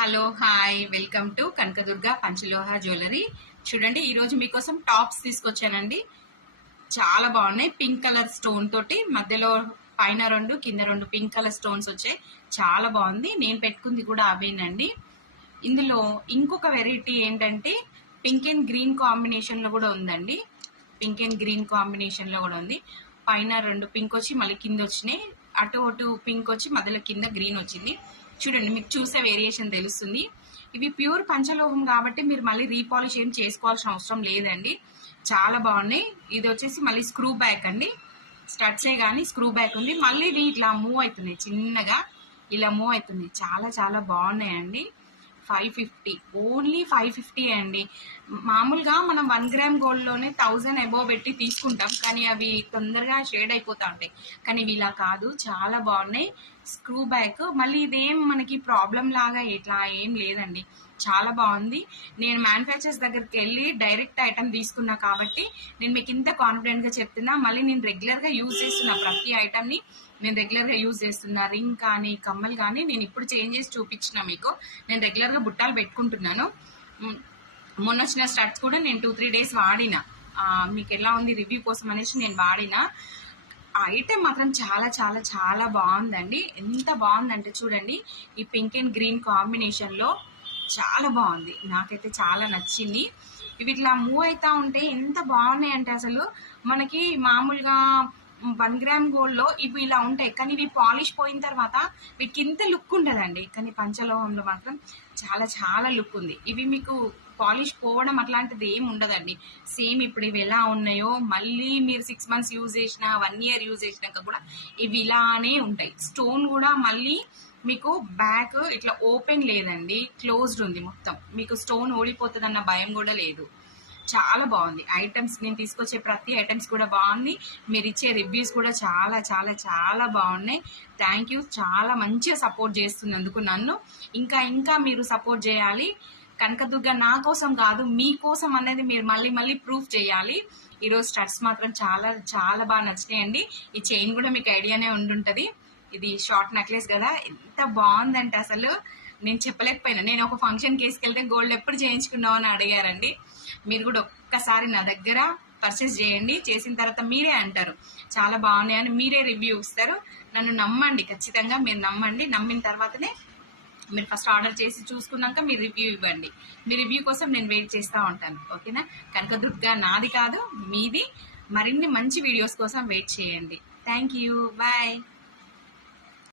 Hello hi welcome to Kanakadurga పంచలోహ jewellery. చూడండి ఈరోజు మీకోసం టాప్స్ తీసుకొచ్చానండి. చాలా బాగున్నాయి. పింక్ కలర్ స్టోన్ తోటి మధ్యలో పైన రెండు కింద రెండు పింక్ కలర్ స్టోన్స్ వచ్చాయి. చాలా బాగుంది. నేను పెట్టుకుంది కూడా అవేనండి. ఇందులో ఇంకొక వెరైటీ ఏంటంటే పింక్ అండ్ గ్రీన్ కాంబినేషన్లో కూడా ఉందండి. పింక్ అండ్ గ్రీన్ కాంబినేషన్లో కూడా ఉంది. పైన రెండు పింక్ వచ్చి మళ్ళీ కింద వచ్చినాయి. అటు అటు పింక్ వచ్చి మధ్యలో కింద గ్రీన్ వచ్చింది. చూడండి మీకు చూసే వేరియేషన్ తెలుస్తుంది. ఇవి ప్యూర్ పంచలోహం కాబట్టి మీరు మళ్ళీ రీపాలిష్ ఏం చేసుకోవాల్సిన అవసరం లేదండి. చాలా బాగున్నాయి. ఇది వచ్చేసి మళ్ళీ స్క్రూ బ్యాక్ అండి. స్టడ్సే కానీ స్క్రూ బ్యాక్ ఉంది. మళ్ళీ ఇవి ఇట్లా మూవ్ అవుతుంది చిన్నగా. ఇలా మూవ్ అవుతుంది. చాలా చాలా బాగున్నాయండి. Five fifty only five fifty అండి. మామూలుగా మనం వన్ గ్రామ్ గోల్డ్లోనే థౌజండ్ అబోవ్ పెట్టి తీసుకుంటాం. కానీ అవి తొందరగా షేడ్ అయిపోతూ ఉంటాయి. కానీ ఇవి ఇలా కాదు చాలా బాగున్నాయి. స్క్రూ బ్యాక్ మళ్ళీ ఇదేం మనకి ప్రాబ్లం లాగా ఇట్లా ఏం లేదండి. చాలా బాగుంది. నేను మ్యానుఫ్యాక్చర్స్ దగ్గరికి వెళ్ళి డైరెక్ట్ ఐటమ్ తీసుకున్నా కాబట్టి నేను మీకు ఇంత కాన్ఫిడెంట్గా చెప్తున్నా. మళ్ళీ నేను రెగ్యులర్గా యూజ్ చేస్తున్నా ప్రతి ఐటమ్ని నేను రెగ్యులర్గా యూజ్ చేస్తున్నా. రింగ్ కానీ కమ్మలు కానీ నేను ఇప్పుడు చేంజ్ చేసి చూపించిన మీకు. నేను రెగ్యులర్గా బుట్టాలు పెట్టుకుంటున్నాను. మొన్న వచ్చిన స్టడ్స్ కూడా నేను టూ త్రీ డేస్ వాడిన. మీకు ఎలా ఉంది రివ్యూ కోసం అనేసి నేను వాడిన. ఐటెం మాత్రం చాలా చాలా చాలా బాగుందండి. ఎంత బాగుందంటే చూడండి ఈ పింక్ అండ్ గ్రీన్ కాంబినేషన్లో చాలా బాగుంది. నాకైతే చాలా నచ్చింది. ఇవి ఇట్లా మూవ్ అవుతూ ఉంటే ఎంత బాగున్నాయి అంటే అసలు మనకి మామూలుగా వన్ గ్రామ్ గోల్డ్లో ఇవి ఇలా ఉంటాయి. కానీ ఇవి పాలిష్ పోయిన తర్వాత వీటికి ఇంత లుక్ ఉండదండి. కానీ పంచలోహంలో మాత్రం చాలా చాలా లుక్ ఉంది. ఇవి మీకు పాలిష్ పోవడం అట్లాంటిది ఏం ఉండదండి. సేమ్ ఇప్పుడు ఇవి ఎలా ఉన్నాయో మళ్ళీ మీరు సిక్స్ మంత్స్ యూజ్ చేసిన వన్ ఇయర్ యూజ్ చేసినాక కూడా ఇవి ఇలానే ఉంటాయి. స్టోన్ కూడా మళ్ళీ మీకు బ్యాక్ ఇట్లా ఓపెన్ లేదండి క్లోజ్డ్ ఉంది మొత్తం. మీకు స్టోన్ ఓడిపోతుంది అన్న భయం కూడా లేదు. చాలా బాగుంది. ఐటమ్స్ నేను తీసుకొచ్చే ప్రతి ఐటమ్స్ కూడా బాగుంది. మీరు ఇచ్చే రివ్యూస్ కూడా చాలా చాలా చాలా బాగున్నాయి. థ్యాంక్ యూ చాలా మంచిగా సపోర్ట్ చేస్తున్నందుకు నన్ను. ఇంకా ఇంకా మీరు సపోర్ట్ చేయాలి. కనకదుర్గ నా కోసం కాదు మీకోసం అనేది మీరు మళ్ళీ మళ్ళీ ప్రూఫ్ చేయాలి. ఈరోజు స్టడ్స్ మాత్రం చాలా చాలా బాగా నచ్చినాయండి. ఈ చైన్ కూడా మీకు ఐడియానే ఉండుంటుంది. ఇది షార్ట్ నెక్లెస్ కదా ఎంత బాగుందంటే అసలు. నేను చెప్పలేకపోయినా. నేను ఒక ఫంక్షన్కి వేసుకెళ్తే గోల్డ్ ఎప్పుడు చేయించుకున్నావు అని అడిగారండి. మీరు కూడా ఒక్కసారి నా దగ్గర పర్చేస్ చేయండి. చేసిన తర్వాత మీరే అంటారు. చాలా బాగున్నాయని మీరే రివ్యూ ఇస్తారు. నన్ను నమ్మండి ఖచ్చితంగా మీరు నమ్మండి. నమ్మిన తర్వాతనే మీరు ఫస్ట్ ఆర్డర్ చేసి చూసుకున్నాక మీరు రివ్యూ ఇవ్వండి. మీ రివ్యూ కోసం నేను వెయిట్ చేస్తూ ఉంటాను. ఓకేనా కనకదుర్గ నాది కాదు మీది. మరిన్ని మంచి వీడియోస్ కోసం వెయిట్ చేయండి. Thank you bye